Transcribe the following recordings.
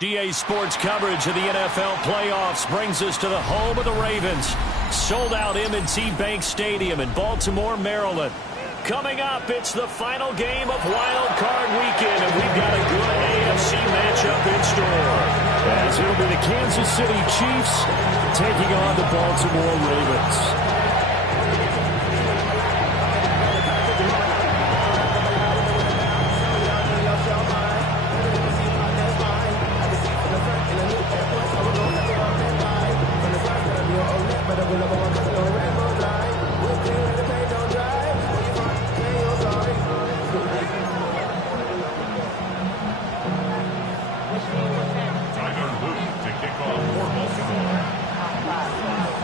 DA Sports coverage of the NFL playoffs brings us to the home of the Ravens. Sold out M&T Bank Stadium in Baltimore, Maryland. Coming up, it's the final game of Wild Card Weekend, and we've got a good AFC matchup in store. As it'll be the Kansas City Chiefs taking on the Baltimore Ravens.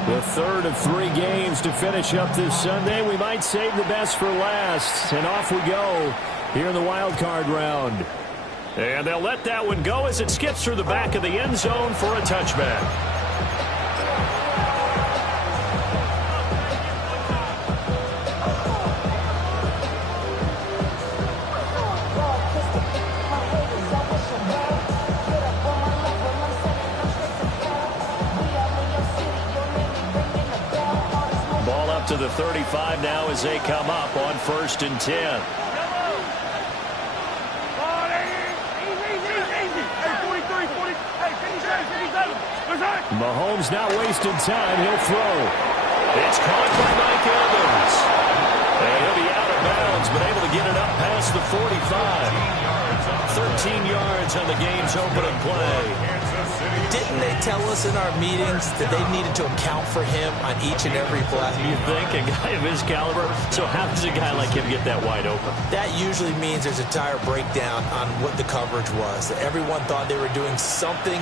The third of 3 games to finish up this Sunday. We might save the best for last. And off we go here in the wild card round. And they'll let that one go as it skips through the back of the end zone for a touchback. To the 35 now as they come up on 1st and 10. Mahomes not wasting time. He'll throw. It's caught by Mike Evans. And he'll be out of bounds, but able to get it up past the 45. 13 yards on the game's opening play. Didn't they tell us in our meetings that they needed to account for him on each and every play? You think? A guy of his caliber? So how does a guy like him get that wide open? That usually means there's a entire breakdown on what the coverage was. Everyone thought they were doing something,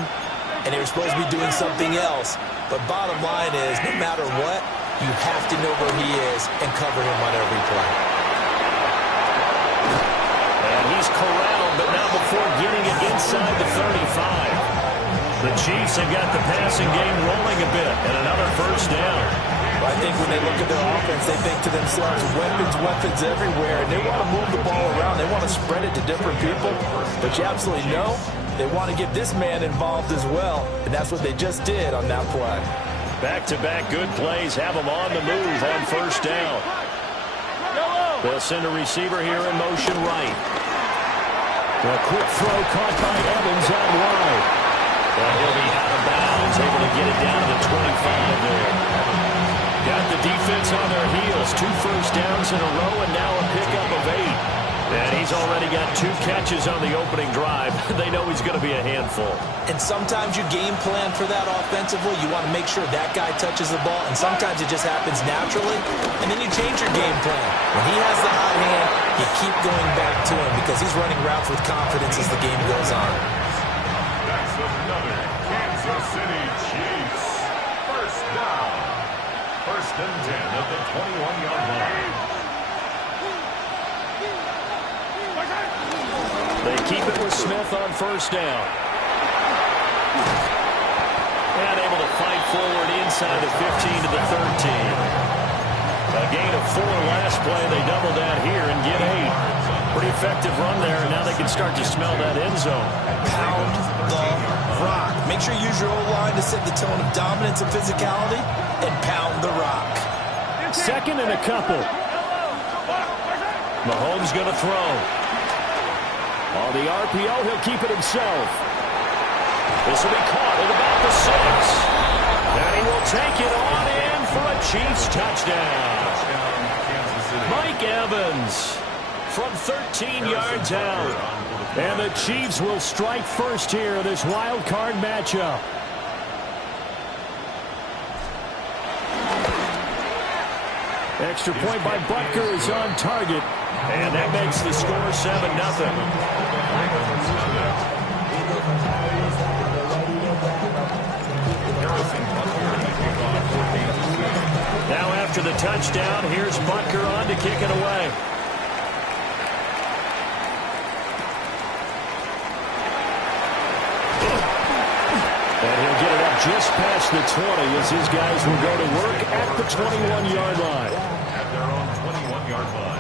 and they were supposed to be doing something else. But bottom line is, no matter what, you have to know where he is and cover him on every play. And he's corralled, but not before getting it inside the 35. The Chiefs have got the passing game rolling a bit, and another first down. Well, I think when they look at their offense, they think to themselves, weapons everywhere, and they want to move the ball around. They want to spread it to different people, but you absolutely know they want to get this man involved as well, and that's what they just did on that play. Back-to-back good plays have them on the move on first down. They'll send a receiver here in motion right. A quick throw caught by Evans out wide. And he'll be out of bounds, able to get it down to the 25 there. Got the defense on their heels. 2 first downs in a row, and now a pickup of 8. And he's already got 2 catches on the opening drive. They know he's going to be a handful. And sometimes you game plan for that offensively. You want to make sure that guy touches the ball, and sometimes it just happens naturally, and then you change your game plan. When he has the hot hand, you keep going back to him because he's running routes with confidence as the game goes on. Another Kansas City Chiefs. First down. 1st and 10 at the 21-yard line. They keep it with Smith on first down. And able to fight forward inside the 15 to the 13. A gain of 4 last play. They double down here and get 8. Pretty effective run there, and now they can start to smell that end zone. Pound the rock. Make sure you use your O-line to set the tone of dominance and physicality, and pound the rock. 2nd and a couple. Mahomes going to throw. On the RPO, he'll keep it himself. This will be caught at about the 6. And he will take it on in for a Chiefs touchdown. Mike Evans. from 13 yards out. And the Chiefs will strike first here in this wild card matchup. Extra point by Butker is on target. And that makes the score 7-0. Now after the touchdown, here's Butker on to kick it away. And he'll get it up just past the 20 as his guys will go to work at the 21-yard line. At their own 21-yard line.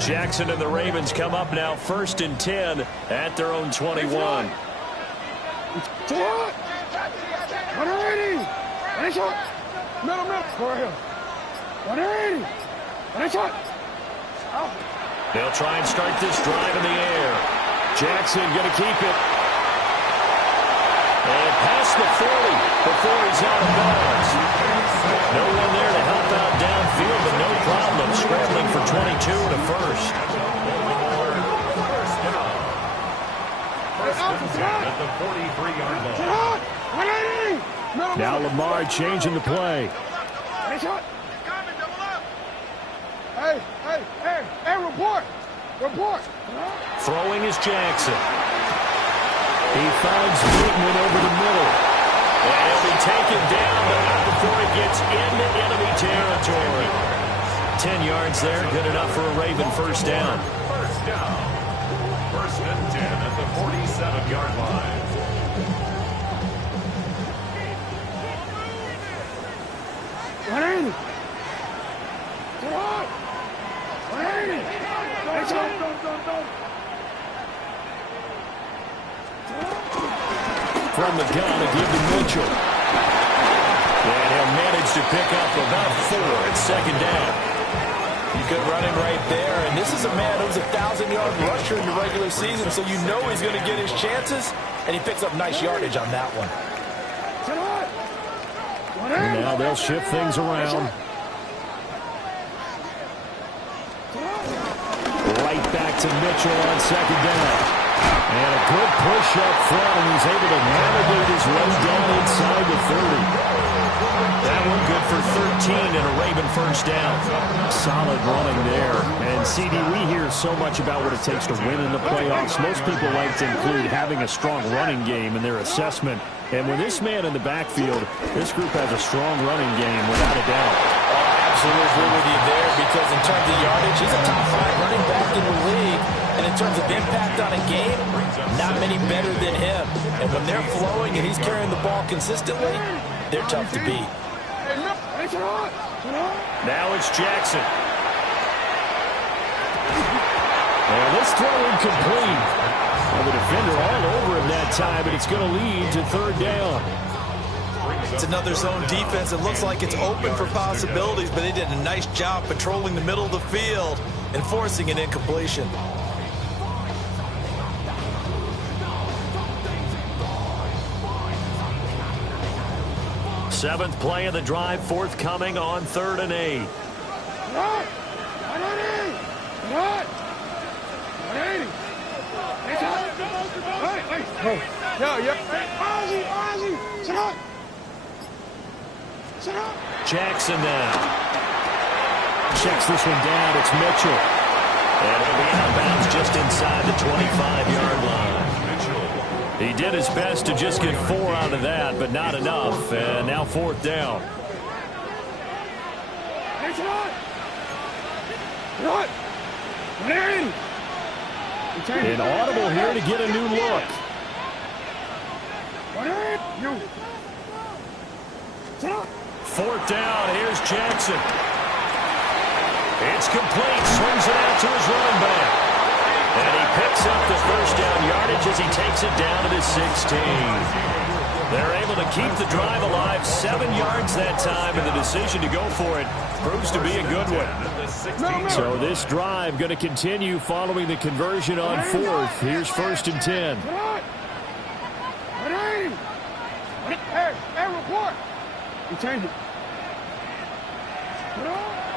Jackson and the Ravens come up now 1st and 10 at their own 21. They'll try and start this drive in the air. Jackson going to keep it. And past the 40 before he's out of bounds. No one there to help out downfield, but no problem scrambling for 22 to first. At the 43-yard line. Now Lamar changing the play. Hey, report. Throwing is Jackson. He finds Bateman over the middle. And he'll be taken down, but not before he gets into enemy territory. 10 yards there, good enough for a Raven first down. First down. 1st and 10 at the 47-yard line. From the gun to give to Mitchell. And he'll manage to pick up about 4 at 2nd down. Good running right there. And this is a man who's a 1,000-yard rusher in the regular season, so you know he's going to get his chances. And he picks up nice yardage on that one. And now they'll shift things around. Right back to Mitchell on 2nd down. And a good push up front, and he's able to navigate his way down inside the 30. That one good for 13 and a Raven first down. Solid running there. And CD, we hear so much about what it takes to win in the playoffs. Most people like to include having a strong running game in their assessment. And with this man in the backfield, this group has a strong running game without a doubt. Absolutely agree with you there, because in terms of yardage, he's a top 5 running back in the league. And in terms of impact on a game, not many better than him. And when they're flowing and he's carrying the ball consistently, they're tough to beat. Now it's Jackson. And this throw incomplete. Well, the defender all over him that time, and it's going to lead to 3rd down. It's another zone defense. It looks like it's open for possibilities, but they did a nice job patrolling the middle of the field and forcing an incompletion. Seventh play of the drive, forthcoming on 3rd and 8. Jackson now. Checks this one down. It's Mitchell. And it'll be out of bounds just inside the 25-yard line. He did his best to just get 4 out of that, but not enough. And now 4th down. An audible here to get a new look. 4th down. Here's Jackson. It's complete. Swings it out to his running back. And he picks up the first down yardage yardage as he takes it down to the 16. They're able to keep the drive alive, 7 yards that time, and the decision to go for it proves to be a good one. So this drive going to continue following the conversion on 4th. Here's 1st and 10. Hey, report. You change it.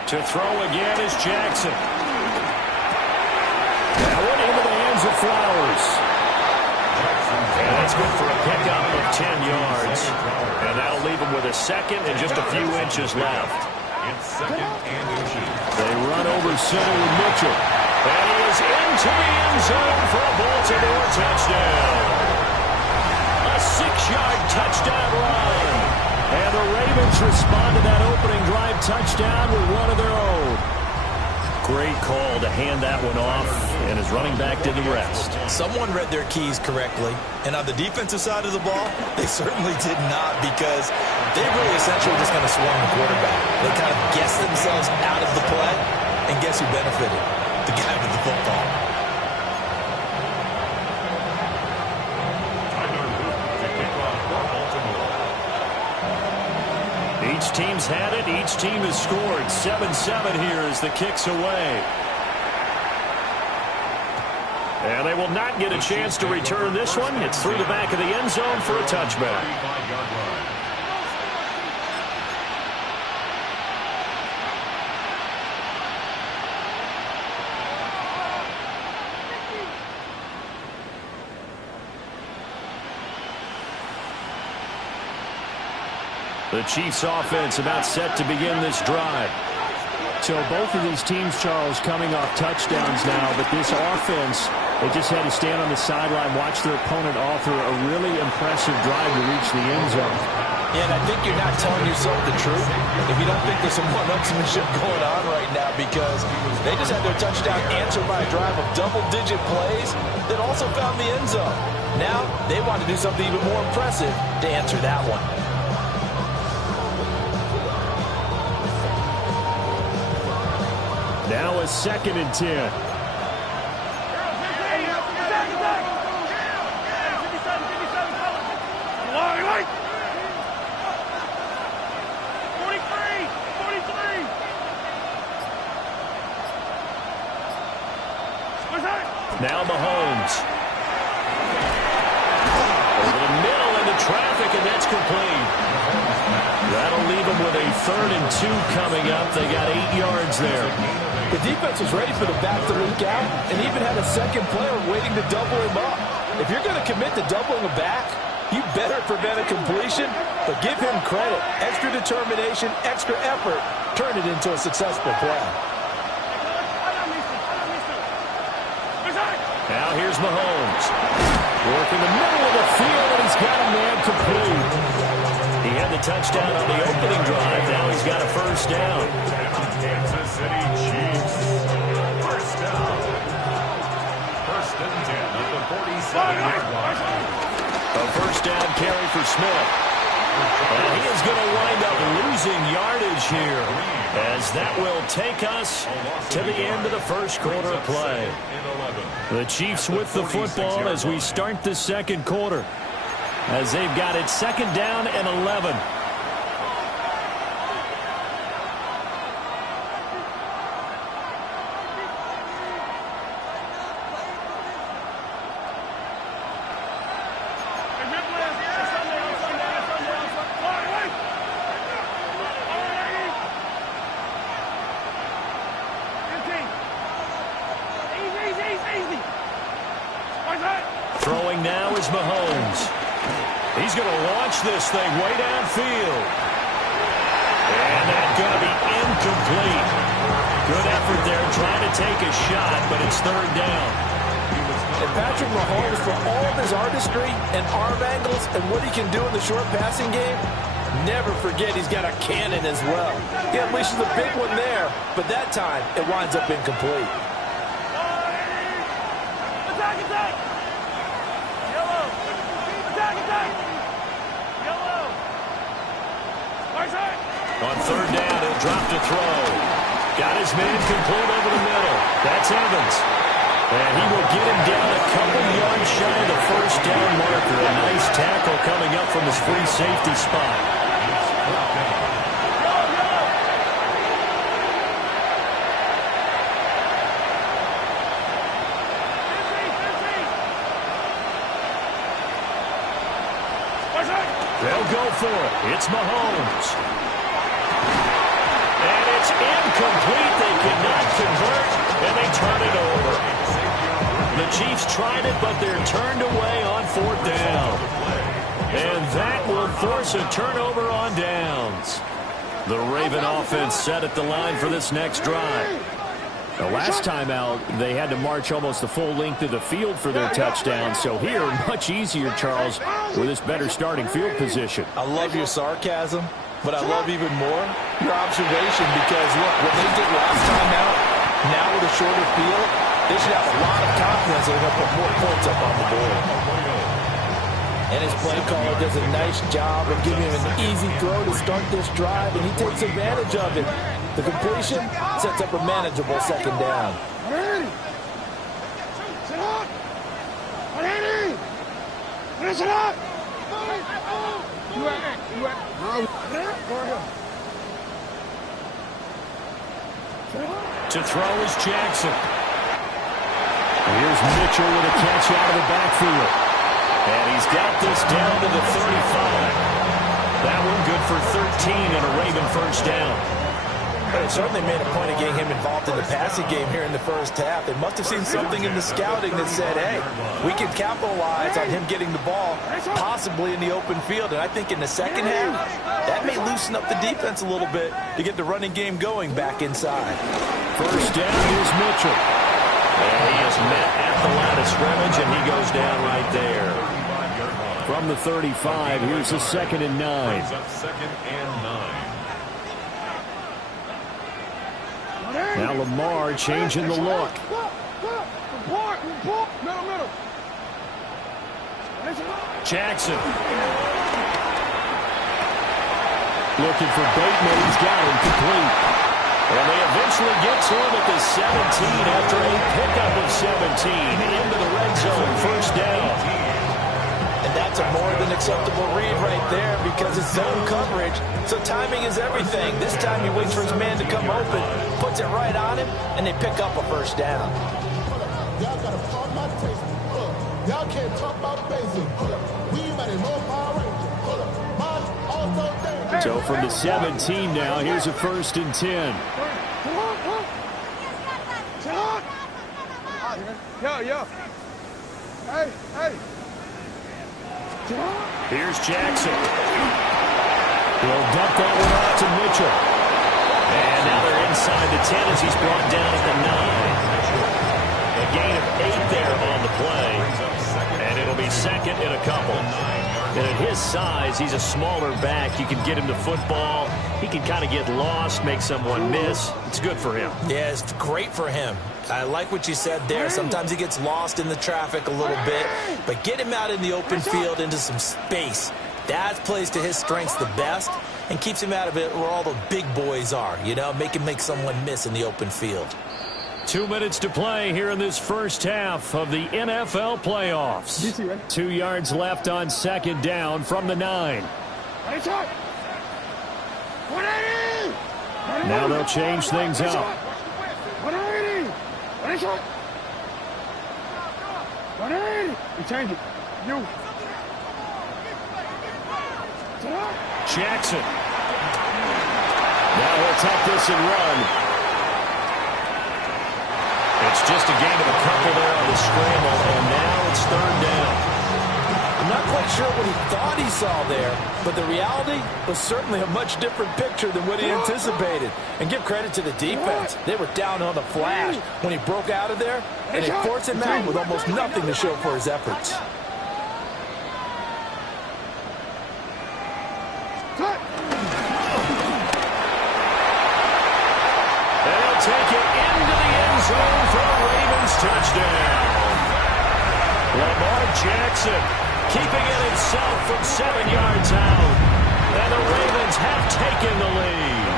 To throw again is Jackson. That one into the hands of Flowers. And that's good for a pickup of 10 yards. And that'll leave him with a second and just a few inches left. They run over center with Mitchell. And he is into the end zone for a Baltimore touchdown. A 6-yard touchdown run. And the Ravens respond to that opening drive touchdown with one of their own. Great call to hand that one off, and his running back did the rest. Someone read their keys correctly, and on the defensive side of the ball, they certainly did not, because they really essentially just kind of swung the quarterback. They kind of guessed themselves out of the play, and guess who benefited? The guy with the football. Each team's had it. Each team has scored. 7-7 here as the kick's away. And they will not get a chance to return this one. It's through the back of the end zone for a touchback. The Chiefs offense about set to begin this drive. So both of these teams, Charles, coming off touchdowns now, but this offense, they just had to stand on the sideline, watch their opponent author a really impressive drive to reach the end zone. Yeah, and I think you're not telling yourself the truth if you don't think there's some one-upsmanship going on right now, because they just had their touchdown answered by a drive of double-digit plays that also found the end zone. Now they want to do something even more impressive to answer that one. Now a 2nd and 10. Now Mahomes. Over the middle into traffic, and that's complete. That'll leave them with a 3rd and 2 coming up. They got 8 yards there. The defense was ready for the back to leak out and even had a second player waiting to double him up. If you're going to commit to doubling a back, you better prevent a completion, but give him credit. Extra determination, extra effort, turn it into a successful play. Now here's Mahomes. Working the middle of the field, and he's got a man complete. He had the touchdown on the opening drive. Now he's got a 1st down. Kansas City Chiefs. 1st down. 1st and 10 at the 47-yard line. A 1st down carry for Smith. And he is going to wind up losing yardage here, as that will take us to the end of the 1st quarter of play. The Chiefs with the football as we start the 2nd quarter, as they've got it 2nd down and 11. Throwing now is Mahomes. He's going to launch this thing way downfield. And that's going to be incomplete. Good effort there trying to take a shot, but it's 3rd down. And Patrick Mahomes, for all of his artistry and arm angles and what he can do in the short passing game, never forget he's got a cannon as well. He unleashes a big one there, but that time it winds up incomplete. On 3rd down, he'll drop to throw. Got his man complete over the middle. That's Evans. And he will get him down a couple yards shy of the free safety spot. They'll go for it. It's Mahomes. And it's incomplete. They cannot convert, and they turn it over. The Chiefs tried it, but they're turned away on 4th down. And that will force a turnover on downs. The Raven offense set at the line for this next drive. The last time out, they had to march almost the full length of the field for their touchdown. So here, much easier, Charles, with this better starting field position. I love your sarcasm, but I love even more your observation because, look, what they did last time out, now with a shorter field, they should have a lot of confidence they're going to put more points up on the board. And his play caller does a nice job of giving him an easy throw to start this drive, and he takes advantage of it. The completion sets up a manageable 2nd down. To throw is Jackson. Here's Mitchell with a catch out of the backfield. And he's got this down to the 35. That one good for 13 and a Raven 1st down. But it certainly made a point of getting him involved in the passing game here in the 1st half. They must have seen something in the scouting that said, hey, we can capitalize on him getting the ball, possibly in the open field. And I think in the 2nd half, that may loosen up the defense a little bit to get the running game going back inside. 1st down, here's Mitchell. And he is met at the line of scrimmage, and he goes down right there. From the 35, here's a 2nd and 9. 2nd and 9. Now Lamar changing the look. Jackson. Looking for Bateman. He's got him complete. And they eventually get to him at the 17 after a pickup of 17 into the red zone. 1st down. And that's a more than acceptable read right there because it's zone coverage. So timing is everything. This time he waits for his man to come open, puts it right on him, and they pick up a 1st down. Y'all got to talk my taste. Y'all can't talk about basic. We might as well Power Rangers. So from the 17 now, here's a 1st and 10. Yo. Hey. Here's Jackson. He'll dump that one off to Mitchell. And now they're inside the 10 as he's brought down at the 9. A gain of 8 there on the play. And it'll be 2nd and a couple. And at his size, he's a smaller back. You can get him to football. He can kind of get lost, make someone miss. It's good for him. Yeah, it's great for him. I like what you said there. Sometimes he gets lost in the traffic a little bit, but get him out in the open field into some space. That plays to his strengths the best and keeps him out of it where all the big boys are, you know, make someone miss in the open field. 2 minutes to play here in this 1st half of the NFL playoffs. 2 yards left on 2nd down from the 9. Now they'll change things up. Jackson. Now he'll tuck this and run. It's just a gain of a couple there on the scramble, and now it's 3rd down. I'm not quite sure what he thought he saw there, but the reality was certainly a much different picture than what he anticipated. And give credit to the defense. They were down on the flash when he broke out of there, and they forced him out with almost nothing to show for his efforts. They'll take it into the end zone for a Ravens touchdown. Lamar Jackson keeping it himself from 7 yards out. And the Ravens have taken the lead.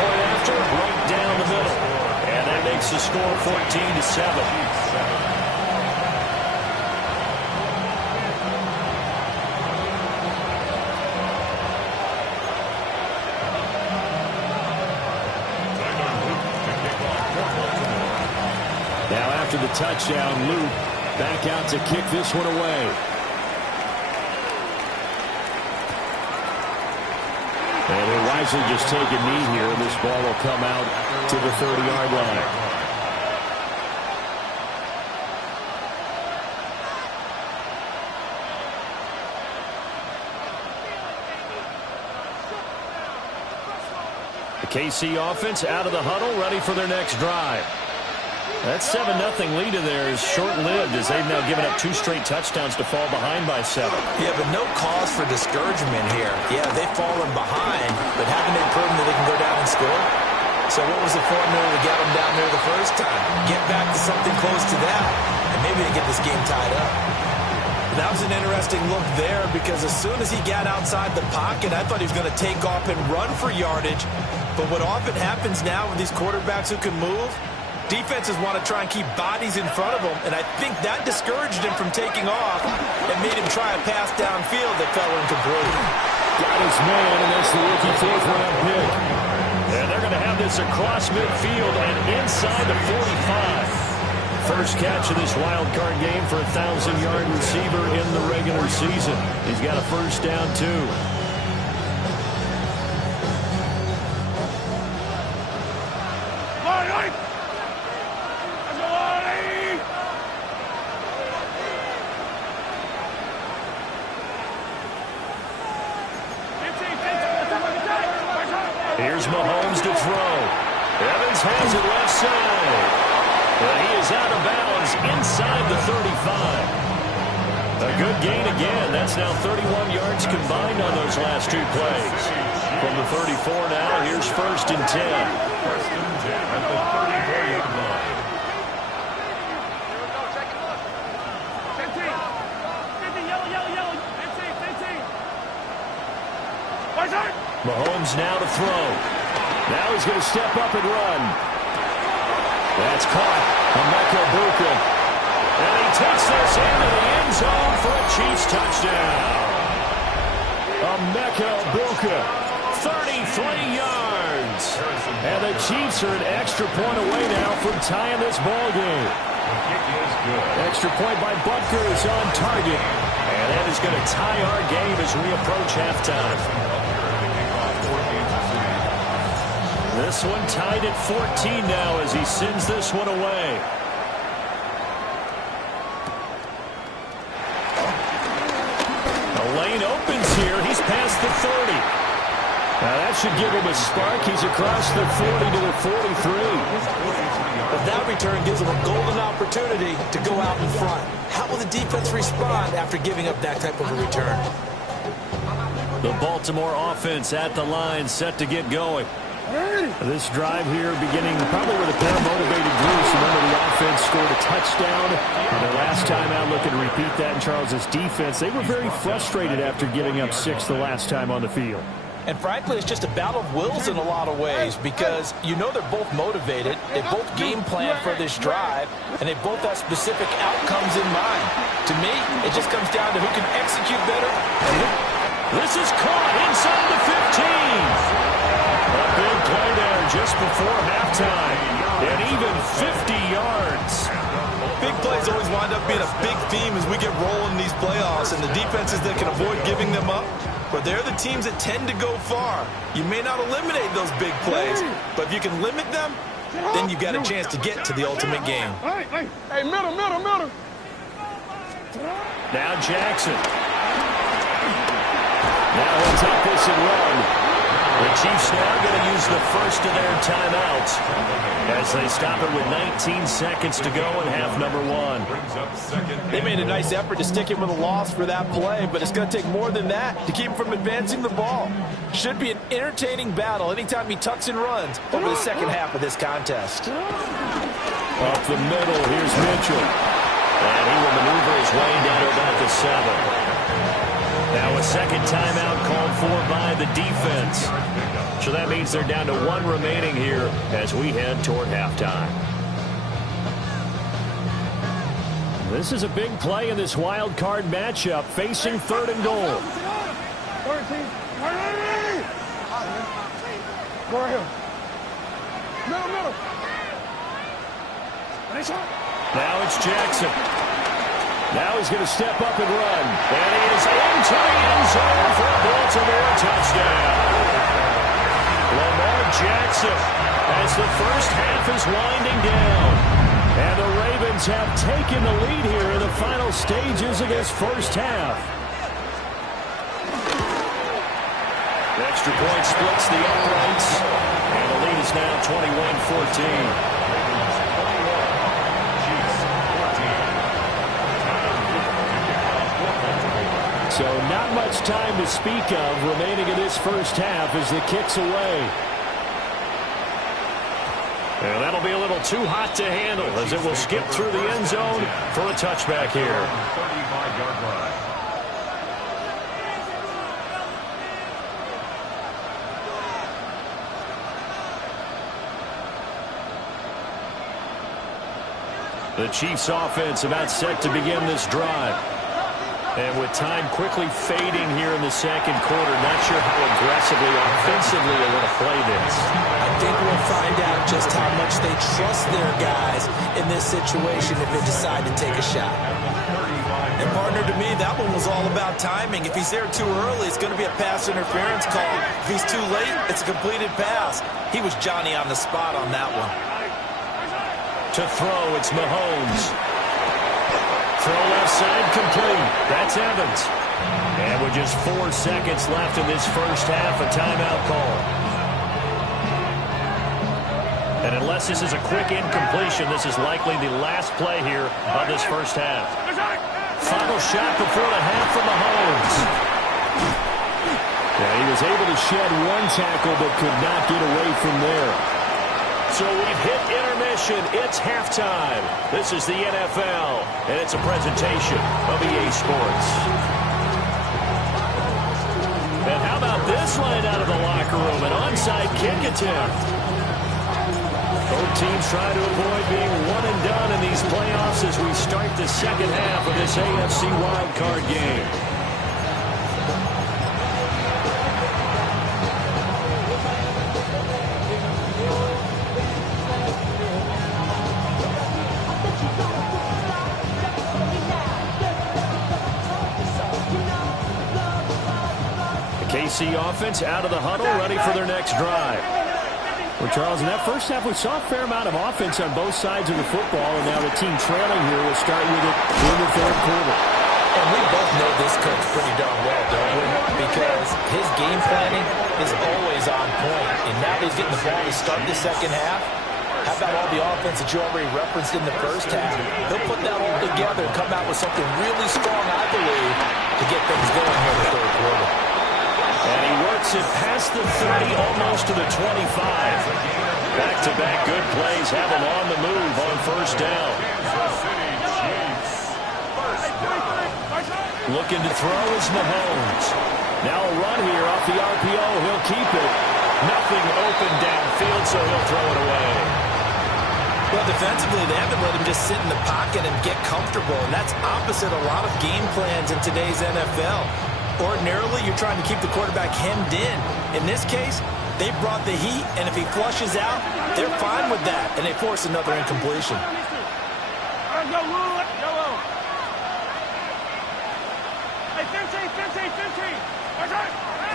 Point after, right down the middle. And that makes the score 14-7. the touchdown. Luke back out to kick this one away. And he'll wisely just take a knee here, and this ball will come out to the 30-yard line. The KC offense out of the huddle, ready for their next drive. That 7-0 lead of theirs is short-lived as they've now given up 2 straight touchdowns to fall behind by 7. Yeah, but no cause for discouragement here. Yeah, they've fallen behind, but haven't they proven that they can go down and score? So what was the formula to get them down there the first time? Get back to something close to that, and maybe they get this game tied up. That was an interesting look there because as soon as he got outside the pocket, I thought he was going to take off and run for yardage. But what often happens now with these quarterbacks who can move, defenses want to try and keep bodies in front of him, and I think that discouraged him from taking off and made him try a pass downfield that fell incomplete. Got his man, and that's the rookie 4th-round pick. And they're going to have this across midfield and inside the 45. First catch of this wild card game for a 1,000-yard receiver in the regular season. He's got a first down, too. Here's Mahomes to throw. Evans has it left side. And he is out of bounds inside the 35. A good gain again. That's now 31 yards combined on those last 2 plays. From the 34 now, here's 1st and 10. 1st and 10 at the 34-yard line. Mahomes now to throw. Now he's going to step up and run. That's caught. Emeka Egbuka. And he takes this into the end zone for a Chiefs touchdown. Emeka Egbuka, 33 yards. And the Chiefs are an extra point away now from tying this ball game. Extra point by Butker is on target. And that is going to tie our game as we approach halftime. This one tied at 14 now as he sends this one away. The lane opens here. He's past the 30. Now that should give him a spark. He's across the 40 to the 43. But that return gives him a golden opportunity to go out in front. How will the defense respond after giving up that type of a return? The Baltimore offense at the line, set to get going. This drive here beginning probably with a pair of motivated groups. Remember, the offense scored a touchdown. Their last time out, looking to repeat that in Charles' defense. They were very frustrated after giving up 6 the last time on the field. And frankly, it's just a battle of wills in a lot of ways because you know they're both motivated. They both game plan for this drive, and they both have specific outcomes in mind. To me, it just comes down to who can execute better. This is caught inside the 15. A big play there just before halftime. And even 50 yards. Big plays always wind up being a big theme as we get rolling in these playoffs, and the defenses that can avoid giving them up, but they're the teams that tend to go far. You may not eliminate those big plays, but if you can limit them, then you've got a chance to get to the ultimate game. Hey, middle. Now Jackson. Now he'll take this and run. The Chiefs now going to use the first of their timeouts as they stop it with 19 seconds to go in half number 1. They made a nice effort to stick him with a loss for that play, but it's going to take more than that to keep him from advancing the ball. Should be an entertaining battle anytime he tucks and runs over the second half of this contest. Up the middle, here's Mitchell. And he will maneuver his way down to about the 7. Now a second timeout called for by the defense. So that means they're down to 1 remaining here as we head toward halftime. This is a big play in this wild card matchup, facing 3rd and goal. Go right here. Middle. Now it's Jackson. Now he's going to step up and run. And he is into the end zone for a Baltimore touchdown. Lamar Jackson as the first half is winding down. And the Ravens have taken the lead here in the final stages of this first half. The extra point splits the uprights. And the lead is now 21-14. So not much time to speak of remaining in this first half as the kick's away. And that'll be a little too hot to handle as it will skip through the end zone for a touchback here. 35-yard line. The Chiefs offense about set to begin this drive. And with time quickly fading here in the second quarter, not sure how aggressively, offensively they're going to play this. I think we'll find out just how much they trust their guys in this situation if they decide to take a shot. And partner, to me, that one was all about timing. If he's there too early, it's going to be a pass interference call. If he's too late, it's a completed pass. He was Johnny on the spot on that one. To throw, it's Mahomes. Throw left side complete. That's Evans. And with just 4 seconds left in this first half, a timeout call. And unless this is a quick incompletion, this is likely the last play here of this first half. Final shot before the half from Mahomes. Yeah, he was able to shed one tackle but could not get away from there. So we've hit intermission. It's halftime. This is the NFL, and it's a presentation of EA Sports. And how about this line out of the locker room? An onside kick attempt. Both teams try to avoid being one and done in these playoffs as we start the second half of this AFC wildcard game. KC offense out of the huddle, ready for their next drive. Well, Charles, in that first half, we saw a fair amount of offense on both sides of the football, and now the team trailing here will start with it in the third quarter. And we both know this coach pretty darn well, don't we? Because his game planning is always on point. And now he's getting the ball to start the second half. How about all the offense that you already referenced in the first half? He'll put that all together and come out with something really strong, I believe, to get things going here in the third quarter. And he works it past the 30, almost to the 25. Back-to-back good plays have him on the move on first down. Looking to throw is Mahomes. Now a run here off the RPO. He'll keep it. Nothing open downfield, so he'll throw it away. Well, defensively, they haven't let him just sit in the pocket and get comfortable, and that's opposite a lot of game plans in today's NFL. Ordinarily, you're trying to keep the quarterback hemmed in. In this case, they brought the heat, and if he flushes out, they're fine with that, and they force another incompletion.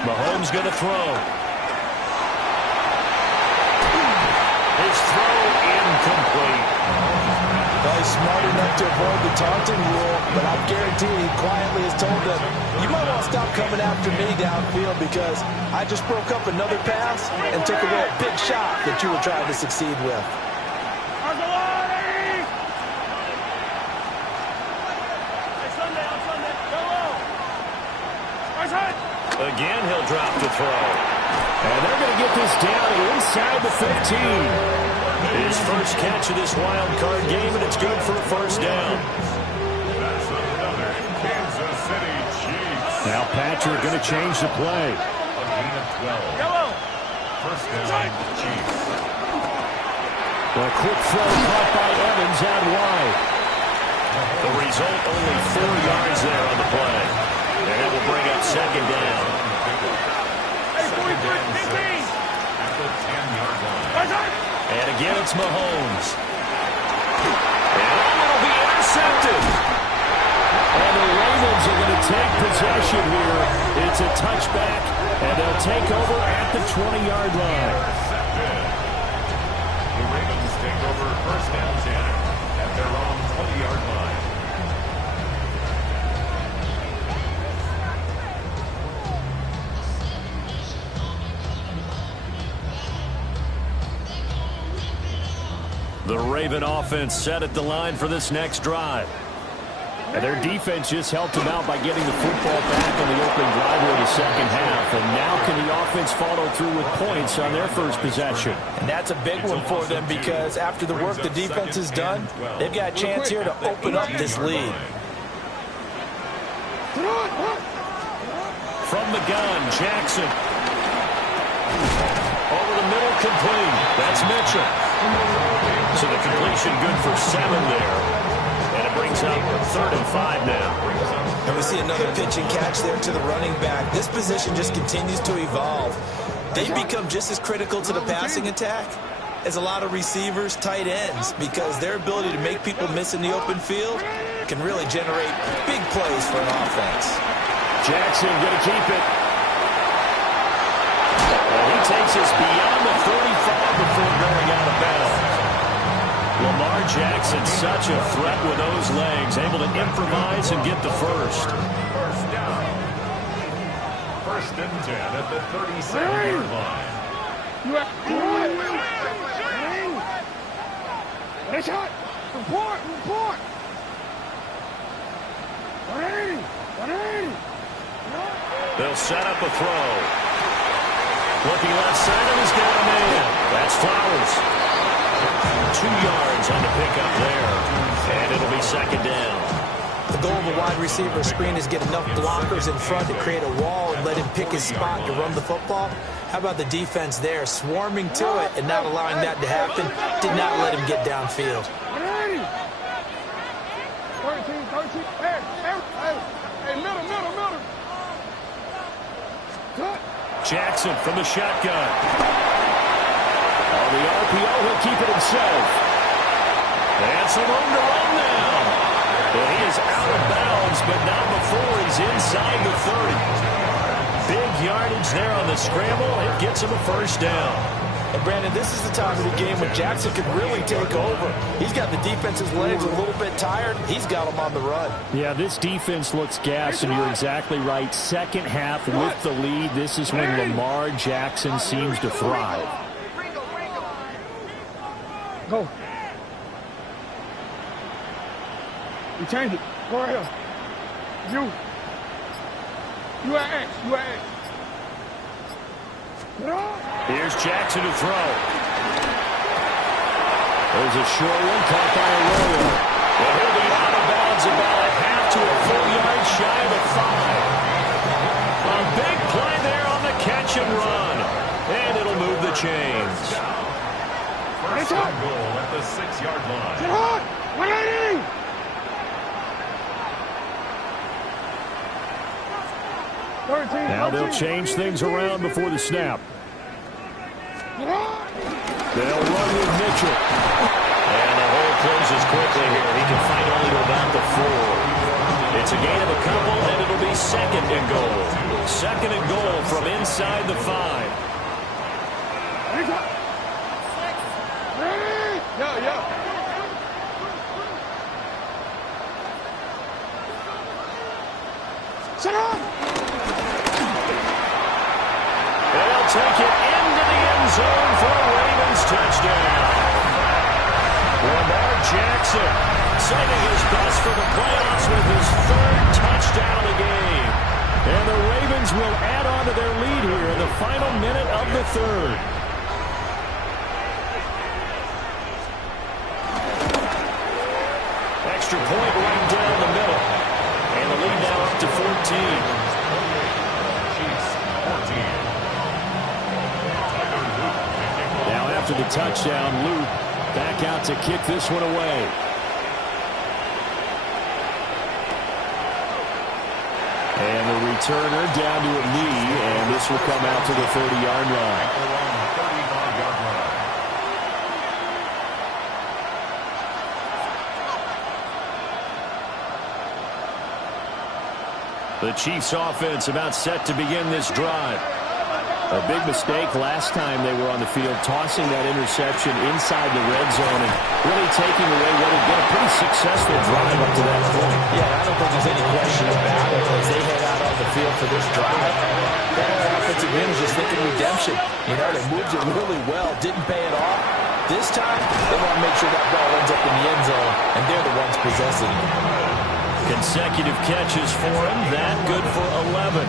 Mahomes going to throw. His throw incomplete. Well, he's smart enough to avoid the taunting rule, but I guarantee he quietly has told them, you might want to stop coming after me downfield because I just broke up another pass and took away a big shot that you were trying to succeed with. Again, he'll drop the throw. And they're going to get this down inside the 15. His first catch of this wild card game, and it's good for a first down. That's another Kansas City Chiefs. Now Patrick going to change the play. A gain of 12. First down, Chiefs. A quick throw caught by Evans out wide. The result, only 4 yards there on the play. And it will bring up second down. Second down, 6 at the 10-yard line. And again, it's Mahomes. And on the intercepted. And the Ravens are going to take possession here. It's a touchback, and they'll take over at the 20-yard line. The Ravens take over first and 10 at their own 20-yard line. The Raven offense set at the line for this next drive. And their defense just helped them out by getting the football back on the opening drive of the second half. And now can the offense follow through with points on their first possession? And that's a big one for them because after the work the defense has done, they've got a chance here to open up this lead. From the gun, Jackson. Over the middle, complete. That's Mitchell. So the completion good for 7 there. And it brings up 3rd and 5 now. And we see another pitch and catch there to the running back. This position just continues to evolve. They've become just as critical to the passing attack as a lot of receivers, tight ends, because their ability to make people miss in the open field can really generate big plays for an offense. Jackson going to keep it. Well, he takes us beyond the 35 before going out of bounds. Lamar Jackson, such a threat with those legs, able to improvise and get the first. First down. 1st and 10 at the 37-yard line. Report! 180! They'll set up a throw. Looking left side, and he's got a man. That's Flowers. 2 yards on the pickup there. And it'll be 2nd down. The goal of a wide receiver screen is get enough blockers in front to create a wall and let him pick his spot to run the football. How about the defense there, swarming to it and not allowing that to happen? Did not let him get downfield. 13. Hey, middle. Cut. Jackson from the shotgun. On the RPO, he'll keep it himself. And some room to run now. And he is out of bounds, but not before he's inside the 30. Big yardage there on the scramble. It gets him a 1st down. And, Brandon, this is the time of the game when Jackson could really take over. He's got the defense's legs a little bit tired. He's got them on the run. Yeah, this defense looks gassed, and you're exactly right. Second half with the lead, this is when Lamar Jackson seems to thrive. Go. You change it. Go right here. You at X. Here's Jackson to throw. There's a short one caught by Arroyo. And he'll be out of bounds about a half to a full yard shy of the 5. A big play there on the catch and run. And it'll move the chains. First and goal at the 6-yard line. Get hot! 180! Now they'll change things around before the snap. They'll run with Mitchell. And the hole closes quickly here. He can fight only to about the 4. It's a gain of a couple, and it'll be 2nd and goal. 2nd and goal from inside the 5. Yeah. Sit up! They'll take it into the end zone for a Ravens touchdown. Lamar Jackson setting his best for the playoffs with his 3rd touchdown of the game. And the Ravens will add on to their lead here in the final minute of the 3rd. Extra point right down the middle. And the lead now up to 14. After the touchdown, Luke back out to kick this one away. And the returner down to a knee, and this will come out to the 30-yard line. The Chiefs offense about set to begin this drive. A big mistake last time they were on the field, tossing that interception inside the red zone and really taking away what had been a pretty successful drive up to that point. Yeah, I don't think there's any question about it. As they head out on the field for this drive, that offensive unit is just thinking redemption. You know, they moved it really well, didn't pay it off. This time, they want to make sure that ball ends up in the end zone, and they're the ones possessing it. Consecutive catches for him. That good for 11.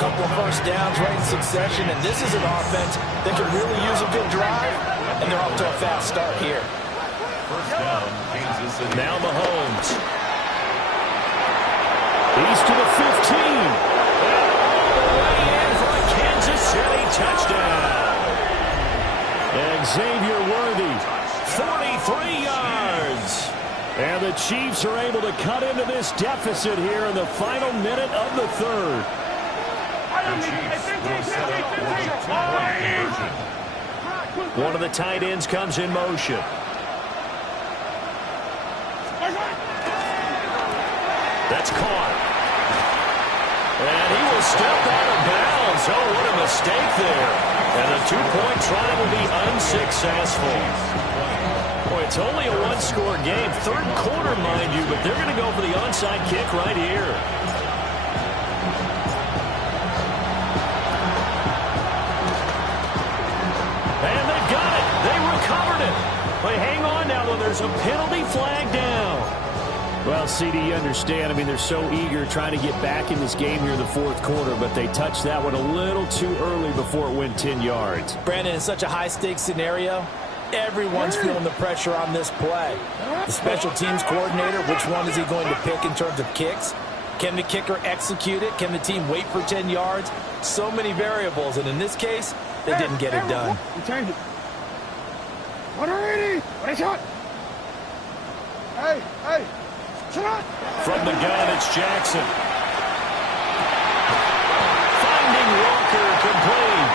Couple of first downs right in succession, and this is an offense that can really use a good drive, and they're off to a fast start here. First down, Kansas City. Now Mahomes. He's to the 15. And all the way in for a Kansas City touchdown. Xavier Worthy, 43 yards. And the Chiefs are able to cut into this deficit here in the final minute of the third. The Chiefs will set up for the two-point conversion. One of the tight ends comes in motion. That's caught. And he will step out of bounds. Oh, what a mistake there. And the two-point try will be unsuccessful. Boy, it's only a one-score game. Third quarter, mind you, but they're going to go for the onside kick right here. And they've got it. They recovered it. But hang on now, though. There's a penalty flag down. Well, CD, you understand. I mean, they're so eager trying to get back in this game here in the fourth quarter, but they touched that one a little too early before it went 10 yards. Brandon, in such a high-stakes scenario, everyone's feeling the pressure on this play. The special teams coordinator, which one is he going to pick in terms of kicks? Can the kicker execute it? Can the team wait for 10 yards? So many variables, and in this case, they didn't get it done. Change it. 180. What a shot. Hey, hey. Shot. From the gun, it's Jackson. Finding Walker complete.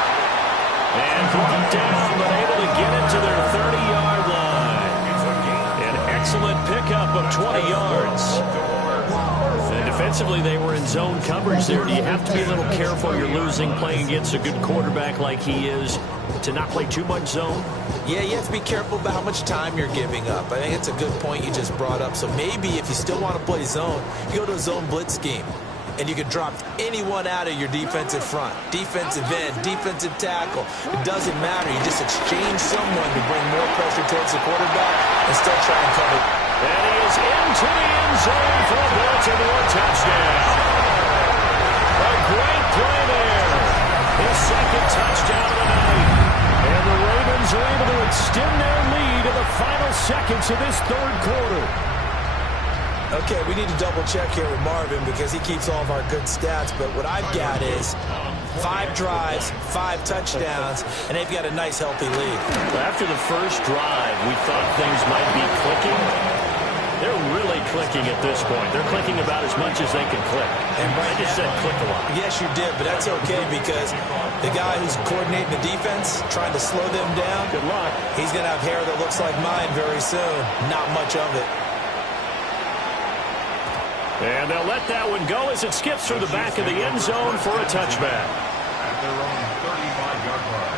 And brought down, but able to get it to their 30-yard line. An excellent pickup of 20 yards. And defensively, they were in zone coverage there. Do you have to be a little careful? You're losing, playing against a good quarterback like he is, to not play too much zone? Yeah, you have to be careful about how much time you're giving up. I think it's a good point you just brought up. So maybe if you still want to play zone, you go to a zone blitz scheme. And you can drop anyone out of your defensive front. Defensive end, defensive tackle. It doesn't matter. You just exchange someone to bring more pressure towards the quarterback and still try and cover. And he is into the end zone for a Baltimore touchdown. A great play there. His second touchdown of the night. And the Ravens are able to extend their lead in the final seconds of this third quarter. Okay, we need to double-check here with Marvin because he keeps all of our good stats. But what I've got is 5 drives, 5 touchdowns, and they've got a nice, healthy lead. After the first drive, we thought things might be clicking. They're really clicking at this point. They're clicking about as much as they can click. And I just said click a lot. Yes, you did, but that's okay because the guy who's coordinating the defense, trying to slow them down, Good luck. he's going to have hair that looks like mine very soon. Not much of it. And they'll let that one go as it skips through the back of the end zone for a touchback. At their own 35-yard line.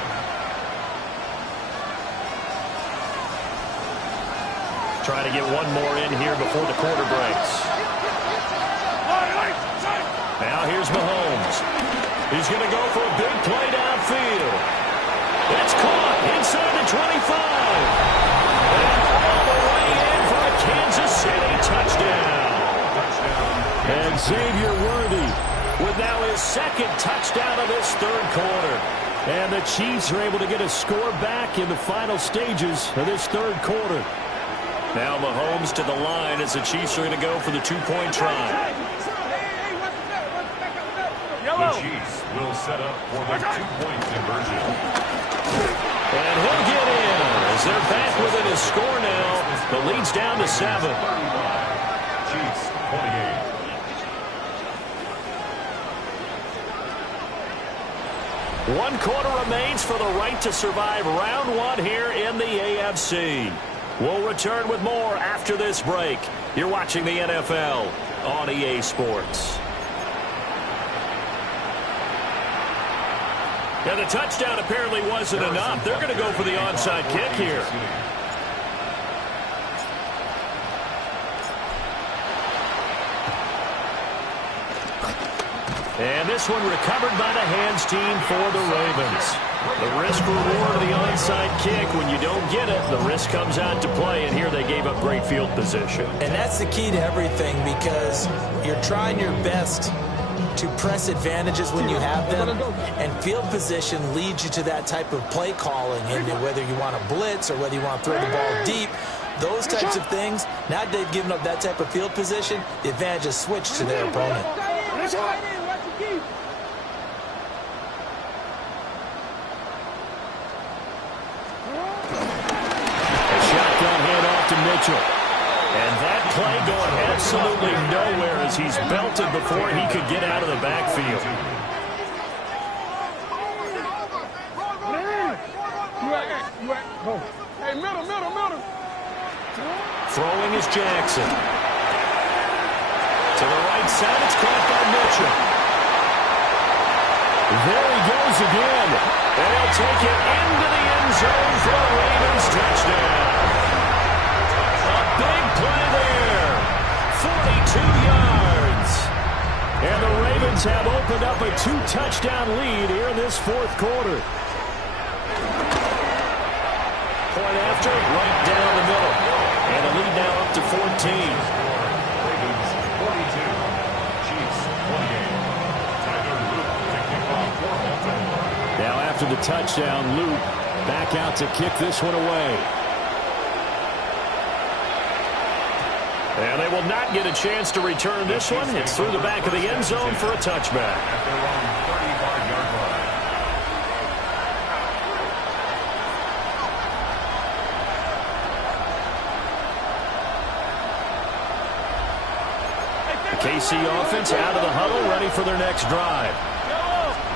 Trying to get one more in here before the quarter breaks. Now here's Mahomes. He's going to go for a big play downfield. It's caught inside the 25. And all the way in for a Kansas City touchdown. And Xavier Worthy with now his second touchdown of this third quarter. And the Chiefs are able to get a score back in the final stages of this third quarter. Now Mahomes to the line as the Chiefs are going to go for the two-point try. The Chiefs will set up for the two-point conversion. And he'll get in as they're back within a score now. The lead's down to 7. Chiefs 28. One quarter remains for the right to survive round 1 here in the AFC. We'll return with more after this break. You're watching the NFL on EA Sports. And the touchdown apparently wasn't enough. They're going to go for the onside kick here. And this one recovered by the hands team for the Ravens. The risk-reward of the onside kick, when you don't get it, the risk comes out to play, and here they gave up great field position. And that's the key to everything, because you're trying your best to press advantages when you have them, and field position leads you to that type of play calling, and whether you want to blitz or whether you want to throw the ball deep, those types of things. Now they've given up that type of field position, the advantage is switched to their opponent. To Mitchell. And that play going absolutely nowhere as he's belted before he could get out of the backfield. Hey, middle. Throwing is Jackson. To the right side, it's caught by Mitchell. There he goes again. And he'll take it into the end zone for a Ravens touchdown. Big play there. 42 yards. And the Ravens have opened up a 2-touchdown lead here in this fourth quarter. Point after, right down the middle. And a lead now up to 14. Ravens 42. Chiefs 28. Tyler Luke to kick off for Baltimore. Now after the touchdown, Luke back out to kick this one away. And they will not get a chance to return this one. It's through the back of the end zone for a touchback. At their own 35-yard line. The KC offense out of the huddle, ready for their next drive.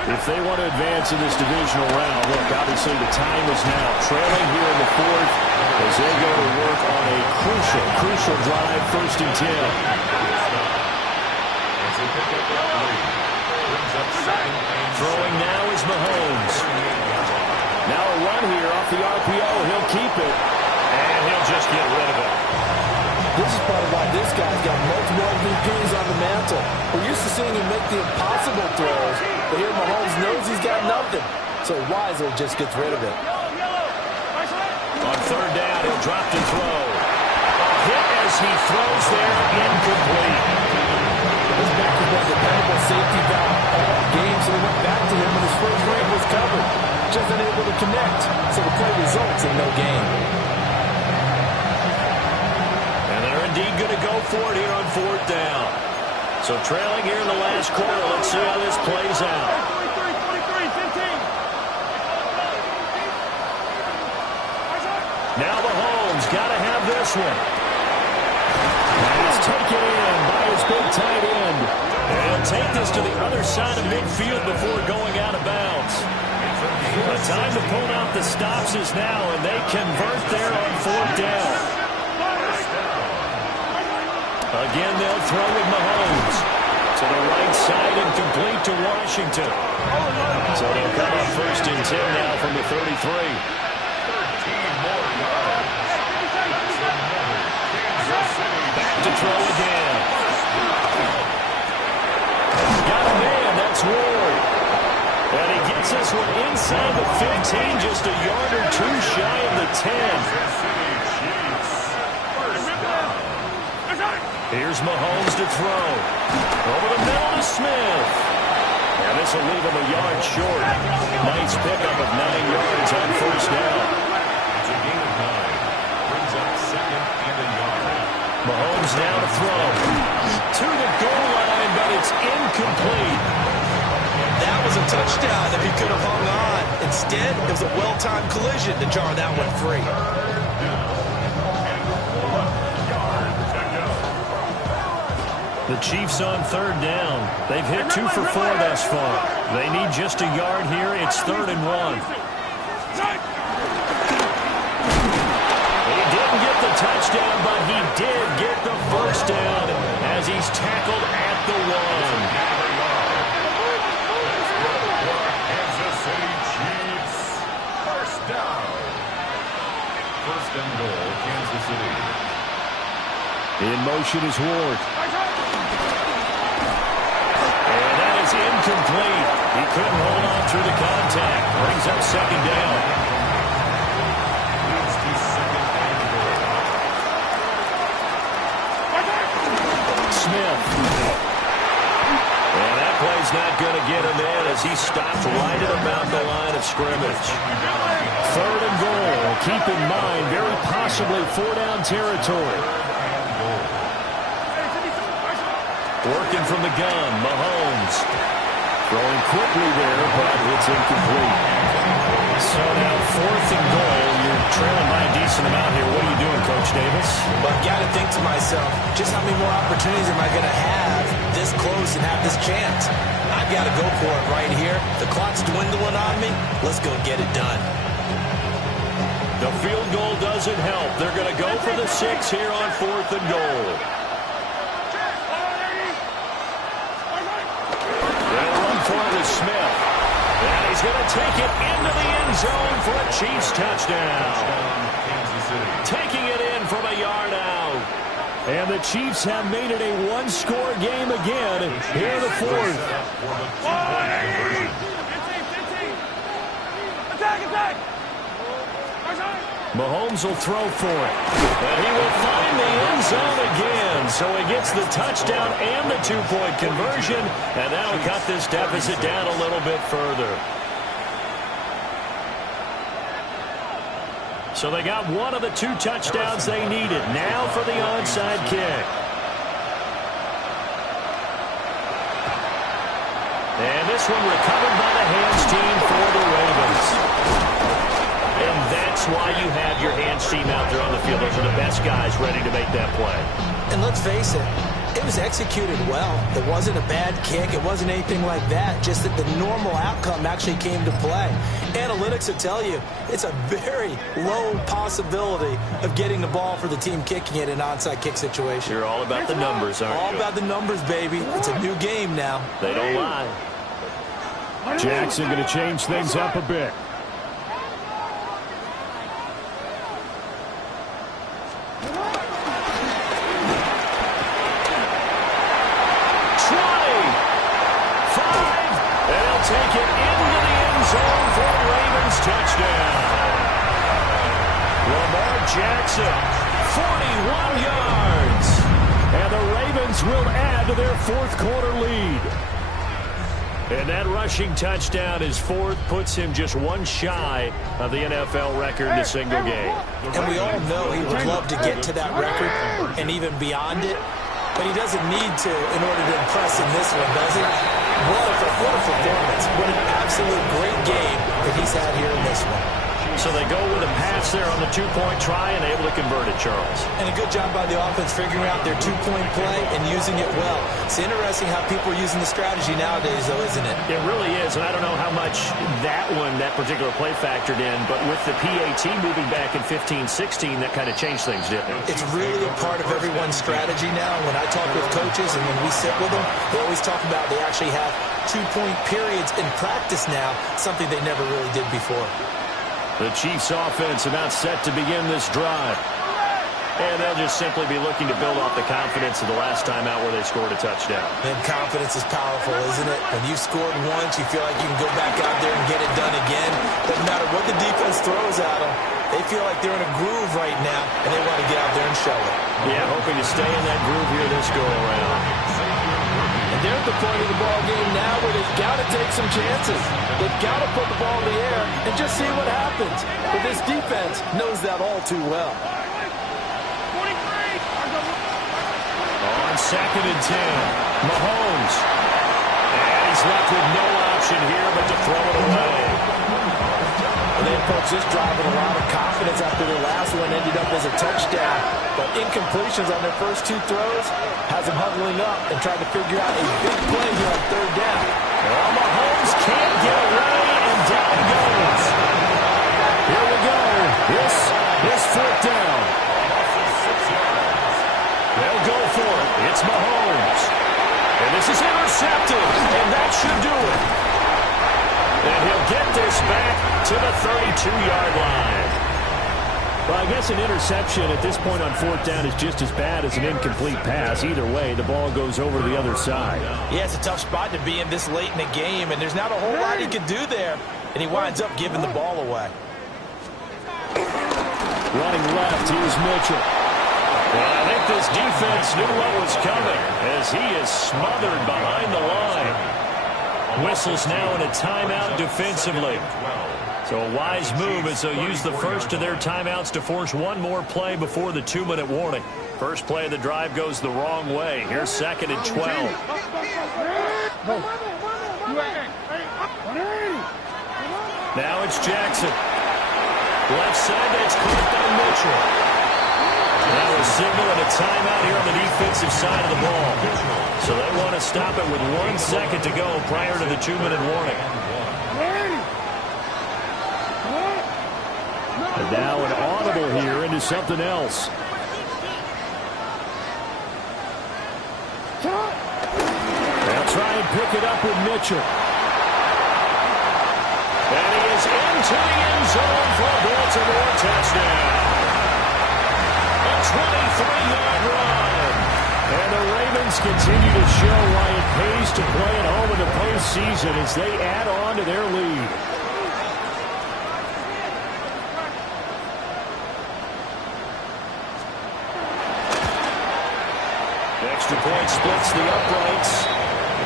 If they want to advance in this divisional round, look, obviously the time is now. Trailing here in the fourth as they go to work on a crucial drive, 1st and 10. Throwing now is Mahomes. Now a run here off the RPO. He'll keep it, and he'll just get rid of it. This is part of why this guy's got multiple MVPs on the mantle. We're used to seeing him make the impossible throws, but here Mahomes knows he's got nothing, so wisely just gets rid of it. On 3rd down, he'll drop to throw. A hit as he throws there, incomplete. This back has been a dependable safety valve all game, so he went back to him when his first read was covered. Just unable to connect, so the play results in no gain. And they're indeed going to go for it here on 4th down. So trailing here in the last quarter. Let's see how this plays out. 23, 15. Now Mahomes got to have this one. He's taken in by his big tight end. And he'll take this to the other side of midfield before going out of bounds. The time to pull out the stops is now, and they convert there on 4th down. Again, they'll throw with Mahomes. To the right side and complete to Washington. So they'll come up 1st and 10 now from the 33. 13 more yards. Kansas City. Back to throw again. Got a man, that's Ward. And he gets this one inside the 15, just a yard or two shy of the 10. Kansas City Chiefs. First down. Here's Mahomes to throw. Over the middle to Smith. And this will leave him a yard short. Nice pickup of 9 yards on 1st down. It's a gain of 9. Brings up 2nd and a yard. Mahomes now to throw. To the goal line, but it's incomplete. That was a touchdown if he could have hung on. Instead, it was a well-timed collision to jar that one free. The Chiefs on 3rd down. They've hit 2 for 4 thus far. They need just a yard here. It's 3rd and 1. He didn't get the touchdown, but he did get the 1st down as he's tackled at the 1. Kansas City motion is Ward. And that is incomplete. He couldn't hold on through the contact. Brings up second down. Smith. And that play's not going to get him in as he stops right at about the line of scrimmage. 3rd and goal. Keep in mind, very possibly 4-down territory. Working from the gun, Mahomes. Throwing quickly there, but it's incomplete. So now 4th and goal. You're trailing by a decent amount here. What are you doing, Coach Davis? Well, I've got to think to myself, just how many more opportunities am I going to have this close and have this chance? I've got to go for it right here. The clock's dwindling on me. Let's go get it done. The field goal doesn't help. They're going to go for the 6 here on 4th and goal. They'll run for it with Smith. And he's going to take it into the end zone for a Chiefs touchdown. Taking it in from a yard out. And the Chiefs have made it a one-score game again here in the 4th. Mahomes will throw for it. And he will find the end zone again. So he gets the touchdown and the 2-point conversion. And that'll cut this deficit down a little bit further. So they got one of the 2 touchdowns they needed. Now for the onside kick. And this one recovered by the hands team for the Ravens. And that's why you have your hands team out there on the field. Those are the best guys ready to make that play. And let's face it, it was executed well. It wasn't a bad kick. It wasn't anything like that. Just that the normal outcome actually came to play. Analytics will tell you it's a very low possibility of getting the ball for the team kicking it in an onside kick situation. You're all about the numbers, aren't you? All about the numbers, baby. It's a new game now. They don't lie. Jackson going to change things up a bit. Jackson, 41 yards. And the Ravens will add to their 4th quarter lead. And that rushing touchdown, his 4th, puts him just one shy of the NFL record in a single game. And we all know he would love to get to that record and even beyond it. But he doesn't need to in order to impress in this one, does he? What a performance. What an absolute great game that he's had here in this one. So they go with a pass there on the 2-point try and able to convert it, Charles. And a good job by the offense figuring out their 2-point play and using it well. It's interesting how people are using the strategy nowadays, though, isn't it? It really is, and I don't know how much that particular play factored in, but with the PAT moving back in 15-16, that kind of changed things, didn't it? It's really a part of everyone's strategy now. When I talk with coaches and when we sit with them, they always talk about they actually have 2-point periods in practice now, something they never really did before. The Chiefs offense about set to begin this drive. And they'll just simply be looking to build off the confidence of the last time out where they scored a touchdown. And confidence is powerful, isn't it? When you scored once, you feel like you can go back out there and get it done again. Doesn't matter what the defense throws at them. They feel like they're in a groove right now, and they want to get out there and show it. Yeah, hoping to stay in that groove here this go-around. And they're at the point of the ball game now where they've got to take some chances. They've got to put the ball in the air and just see what happens. But this defense knows that all too well. On 2nd and 10, Mahomes. And he's left with no option here but to throw it away. And they approach this drive with a lot of confidence after their last one ended up as a touchdown. But incompletions on their first 2 throws has them huddling up and trying to figure out a big play here on 3rd down. Well, Mahomes can't get away, and down he goes. Here we go. This is 4th down. They'll go for it. It's Mahomes. And this is intercepted, and that should do it. And he'll get this back to the 32-yard line. Well, I guess an interception at this point on fourth down is just as bad as an incomplete pass. Either way, the ball goes over to the other side. Yeah, it's a tough spot to be in this late in the game, and there's not a whole lot he can do there, and he winds up giving the ball away. Running left, here's Mitchell. Well, I think this defense knew what was coming as he is smothered behind the line. Whistles now in a timeout defensively. So a wise move as they'll use the first of their timeouts to force one more play before the 2-minute warning. First play of the drive goes the wrong way. Here's 2nd and 12. Now it's Jackson. Left side, that's caught by Mitchell. Now a signal and a timeout here on the defensive side of the ball. So they want to stop it with 1 second to go prior to the 2-minute warning. And now an audible here into something else. They'll try and pick it up with Mitchell. And he is into the end zone for a Baltimore touchdown. A 23-yard run. And the Ravens continue to show why it pays to play at home in the postseason as they add on to their lead. Extra point splits the uprights.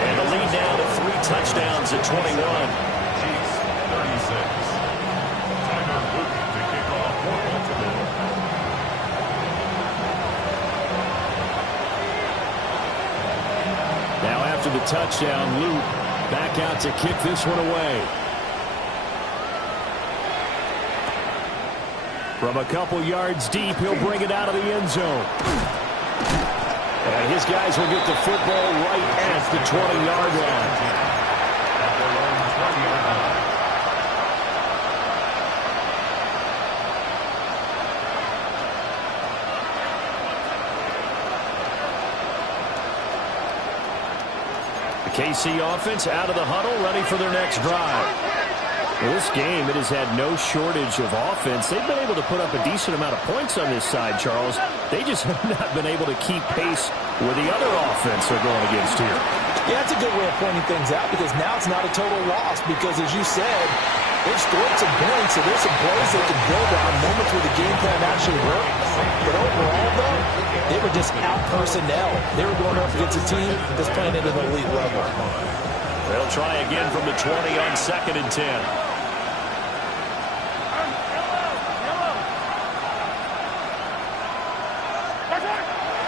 And the lead now to 3 touchdowns at 21. Chiefs 36. Tyler Luke to kick off for Baltimore. Now after the touchdown, Luke back out to kick this one away. From a couple yards deep, he'll bring it out of the end zone. And his guys will get the football right at the 20-yard line. At their own 20-yard line. The KC offense out of the huddle, ready for their next drive. Well, this game, it has had no shortage of offense. They've been able to put up a decent amount of points on this side, Charles. They just have not been able to keep pace with the other offense they're going against here. Yeah, that's a good way of pointing things out because now it's not a total loss because, as you said, they've scored some points, so there's some plays they can build on, moments where the game plan actually worked. But overall, though, they were just out personnel. They were going up against a team that's playing at an elite level. They'll try again from the 20 on 2nd and 10.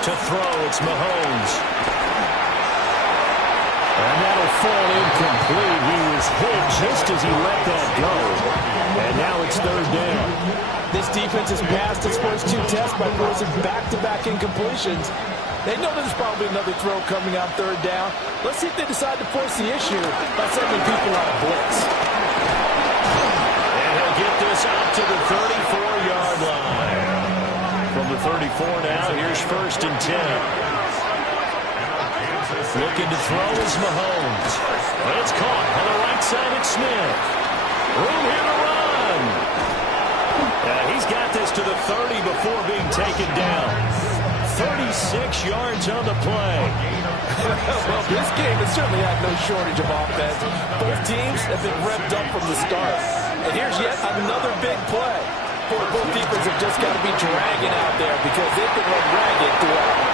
To throw, it's Mahomes. And that'll fall incomplete. He was hit just as he let that go. And now it's 3rd down. This defense has passed its first 2 tests by forcing back-to-back incompletions. They know there's probably another throw coming on 3rd down. Let's see if they decide to force the issue by sending people on a blitz. And he'll get this out to the 34-yard line. From the 34 now, here's 1st and 10. Looking to throw is Mahomes. And it's caught on the right side at Smith. Room here to run. He's got this to the 30 before being taken down. 36 yards on the play. Well, this game has certainly had no shortage of offense. Both teams have been revved up from the start. And here's yet another big play. Both defenses have just got to be dragging out there because they can run ragged throughout.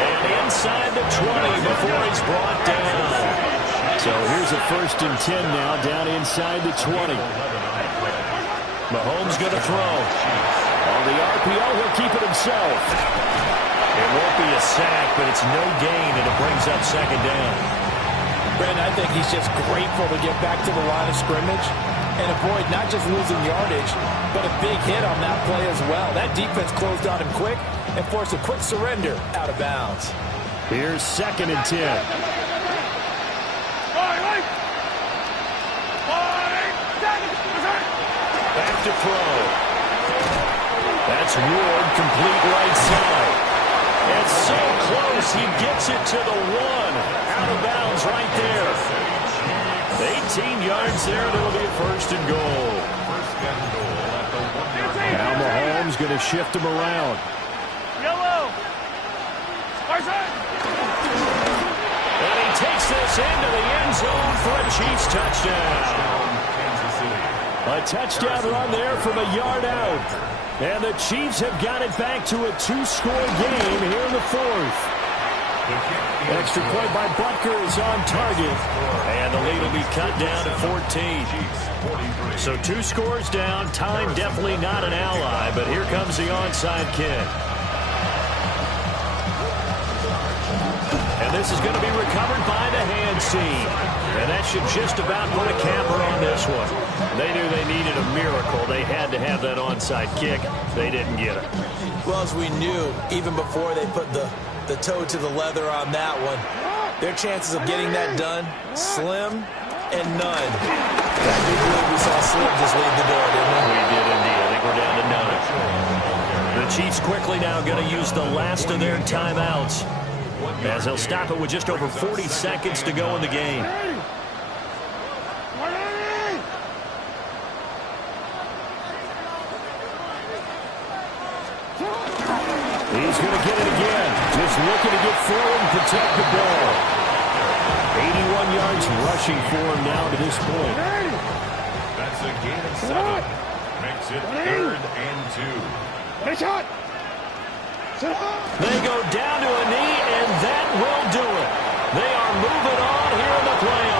And inside the 20 before he's brought down. So here's a 1st and 10 now, down inside the 20. Mahomes going to throw. On the RPO, he'll keep it himself. It won't be a sack, but it's no gain, and it brings up 2nd down. Brandon, I think he's just grateful to get back to the line of scrimmage and avoid not just losing yardage, but a big hit on that play as well. That defense closed on him quick and forced a quick surrender out of bounds. Here's 2nd and 10. Back to throw. That's Ward, complete right side. And so close, he gets it to the 1. Out of bounds right there. 18 yards there, and it'll be a 1st and goal. First and goal at the 1-yard line. Now Mahomes going to shift him around. Yellow. And he takes this into the end zone for a Chiefs touchdown. Kansas City. A touchdown run there from a yard out. And the Chiefs have got it back to a 2-score game here in the fourth. Extra point by Butker is on target. And the lead will be cut down to 14. So 2 scores down. Time definitely not an ally. But here comes the onside kick. And this is going to be recovered by the hands team. And that should just about put a capper on this one. They knew they needed a miracle. They had to have that onside kick. They didn't get it. Well, as we knew, even before they put the toe to the leather on that one, their chances of getting that done, slim and none. I do believe we saw Slim just leave the door, didn't we? We did indeed. I think we're down to none. The Chiefs quickly now going to use the last of their timeouts, as they'll stop it with just over 40 seconds to go in the game. He's going to get it again. Just looking to get forward and protect the ball. 81 yards rushing for him now to this point. That's a gain of 7. Makes it 3rd and 2. They go down to a knee, and that will do it. They are moving on here in the playoffs.